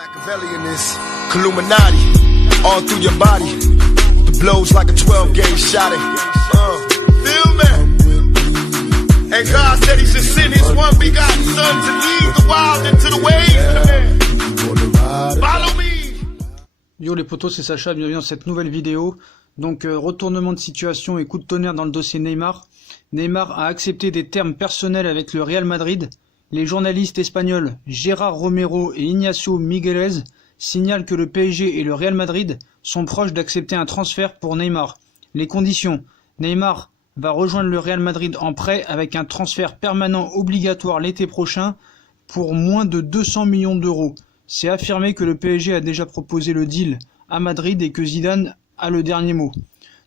Machiavelli in this Illuminati, all through your body. The blows like a 12-gauge shot. Feel me? And God said He should send His one begotten Son to lead the wild into the ways. Follow me. Yo les potos, c'est Sacha, bienvenue dans cette nouvelle vidéo. Donc retournement de situation et coup de tonnerre dans le dossier Neymar. Neymar a accepté des termes personnels avec le Real Madrid. Les journalistes espagnols Gérard Romero et Ignacio Miguelez signalent que le PSG et le Real Madrid sont proches d'accepter un transfert pour Neymar. Les conditions: Neymar va rejoindre le Real Madrid en prêt avec un transfert permanent obligatoire l'été prochain pour moins de 200 millions d'euros. C'est affirmé que le PSG a déjà proposé le deal à Madrid et que Zidane a le dernier mot.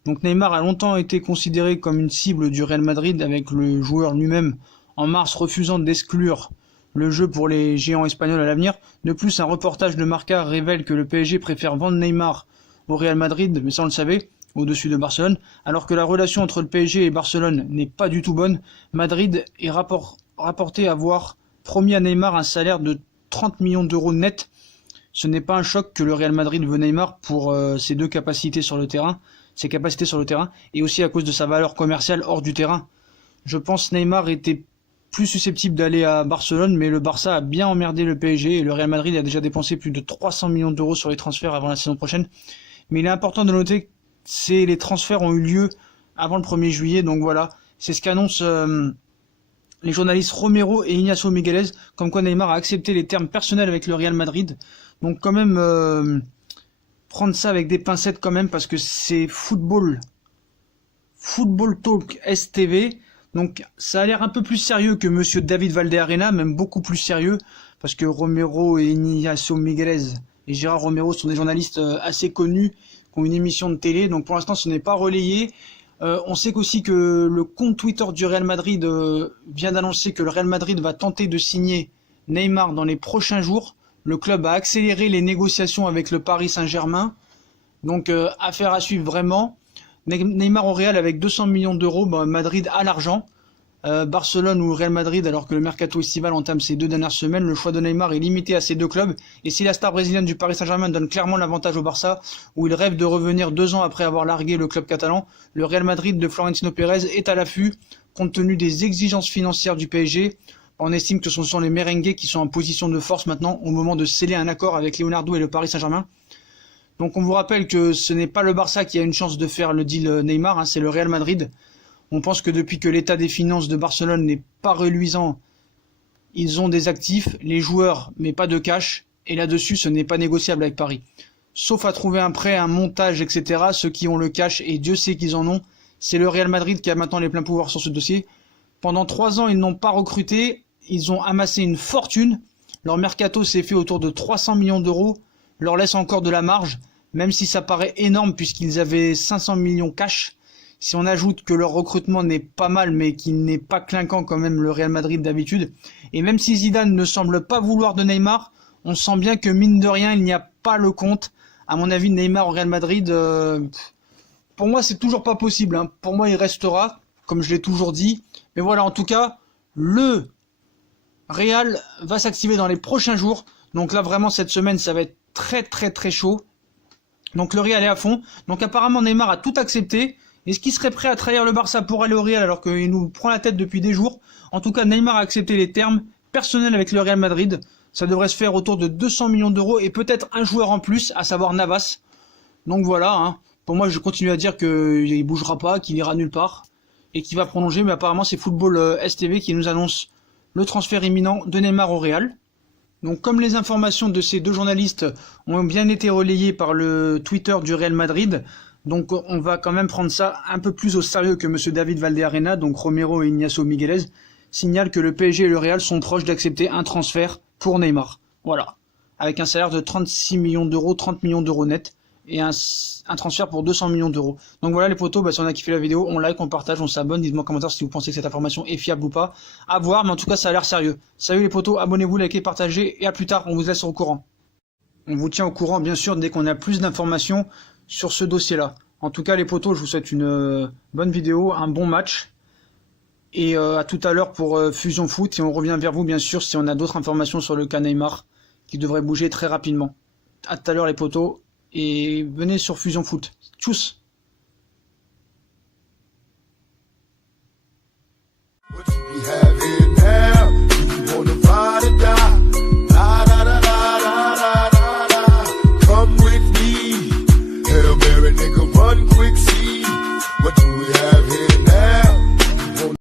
Donc Neymar a longtemps été considéré comme une cible du Real Madrid, avec le joueur lui-même en mars refusant d'exclure le jeu pour les géants espagnols à l'avenir. De plus, un reportage de Marca révèle que le PSG préfère vendre Neymar au Real Madrid, mais ça on le savait, au-dessus de Barcelone, alors que la relation entre le PSG et Barcelone n'est pas du tout bonne. Madrid est rapporté avoir promis à Neymar un salaire de 30 millions d'euros net. Ce n'est pas un choc que le Real Madrid veut Neymar pour ses capacités sur le terrain, et aussi à cause de sa valeur commerciale hors du terrain. Je pense Neymar était plus susceptible d'aller à Barcelone, mais le Barça a bien emmerdé le PSG et le Real Madrid a déjà dépensé plus de 300 millions d'euros sur les transferts avant la saison prochaine. Mais il est important de noter que les transferts ont eu lieu avant le 1er juillet, donc voilà, c'est ce qu'annoncent les journalistes Romero et Ignacio Miguelez, comme quoi Neymar a accepté les termes personnels avec le Real Madrid. Donc quand même, prendre ça avec des pincettes quand même, parce que c'est Football Talk STV. Donc ça a l'air un peu plus sérieux que monsieur David Valdearena, même beaucoup plus sérieux, parce que Romero et Ignacio Miguelez et Gérard Romero sont des journalistes assez connus, qui ont une émission de télé, donc pour l'instant ce n'est pas relayé. On sait aussi que le compte Twitter du Real Madrid vient d'annoncer que le Real Madrid va tenter de signer Neymar dans les prochains jours. Le club a accéléré les négociations avec le Paris Saint-Germain, donc affaire à suivre vraiment. Neymar au Real avec 200 millions d'euros, Madrid a l'argent. Barcelone ou Real Madrid, alors que le mercato estival entame ces 2 dernières semaines, le choix de Neymar est limité à ces 2 clubs. Et si la star brésilienne du Paris Saint-Germain donne clairement l'avantage au Barça, où il rêve de revenir 2 ans après avoir largué le club catalan, le Real Madrid de Florentino Pérez est à l'affût, compte tenu des exigences financières du PSG. On estime que ce sont les merengues qui sont en position de force maintenant au moment de sceller un accord avec Leonardo et le Paris Saint-Germain. Donc on vous rappelle que ce n'est pas le Barça qui a une chance de faire le deal Neymar, c'est le Real Madrid. On pense que depuis que l'état des finances de Barcelone n'est pas reluisant, ils ont des actifs, les joueurs, mais pas de cash, et là-dessus ce n'est pas négociable avec Paris. Sauf à trouver un prêt, un montage, etc. Ceux qui ont le cash, et Dieu sait qu'ils en ont, c'est le Real Madrid qui a maintenant les pleins pouvoirs sur ce dossier. Pendant 3 ans, ils n'ont pas recruté, ils ont amassé une fortune, leur mercato s'est fait autour de 300 millions d'euros, leur laisse encore de la marge, même si ça paraît énorme puisqu'ils avaient 500 millions cash. Si on ajoute que leur recrutement n'est pas mal, mais qu'il n'est pas clinquant quand même le Real Madrid d'habitude, et même si Zidane ne semble pas vouloir de Neymar, on sent bien que mine de rien, il n'y a pas le compte. À mon avis, Neymar au Real Madrid, pour moi, c'est toujours pas possible. Pour moi, il restera, comme je l'ai toujours dit. Mais voilà, en tout cas, le Real va s'activer dans les prochains jours. Donc là, vraiment, cette semaine, ça va être très très très chaud. Donc le Real est à fond. Donc apparemment, Neymar a tout accepté. Est-ce qu'il serait prêt à trahir le Barça pour aller au Real alors qu'il nous prend la tête depuis des jours? En tout cas, Neymar a accepté les termes personnels avec le Real Madrid. Ça devrait se faire autour de 200 millions d'euros et peut-être un joueur en plus, à savoir Navas. Donc voilà, pour moi je continue à dire qu'il bougera pas, qu'il ira nulle part et qu'il va prolonger, mais apparemment c'est Football STV qui nous annonce le transfert imminent de Neymar au Real. Donc comme les informations de ces 2 journalistes ont bien été relayées par le Twitter du Real Madrid, donc on va quand même prendre ça un peu plus au sérieux que monsieur David Valdearena. Donc Romero et Ignacio Miguelez signalent que le PSG et le Real sont proches d'accepter un transfert pour Neymar. Voilà, avec un salaire de 36 millions d'euros, 30 millions d'euros net, et un transfert pour 200 millions d'euros. Donc voilà les potos, si on a kiffé la vidéo, on like, on partage, on s'abonne, dites-moi en commentaire si vous pensez que cette information est fiable ou pas. À voir, mais en tout cas ça a l'air sérieux. Salut les potos, abonnez-vous, likez, partagez, et à plus tard, on vous laisse au courant. On vous tient au courant bien sûr dès qu'on a plus d'informations sur ce dossier-là. En tout cas les potos, je vous souhaite une bonne vidéo, un bon match, et à tout à l'heure pour Fusion Foot, et on revient vers vous bien sûr si on a d'autres informations sur le cas Neymar qui devrait bouger très rapidement. À tout à l'heure les potos, et venez sur Fusion Foot. Tchuss. What you be having?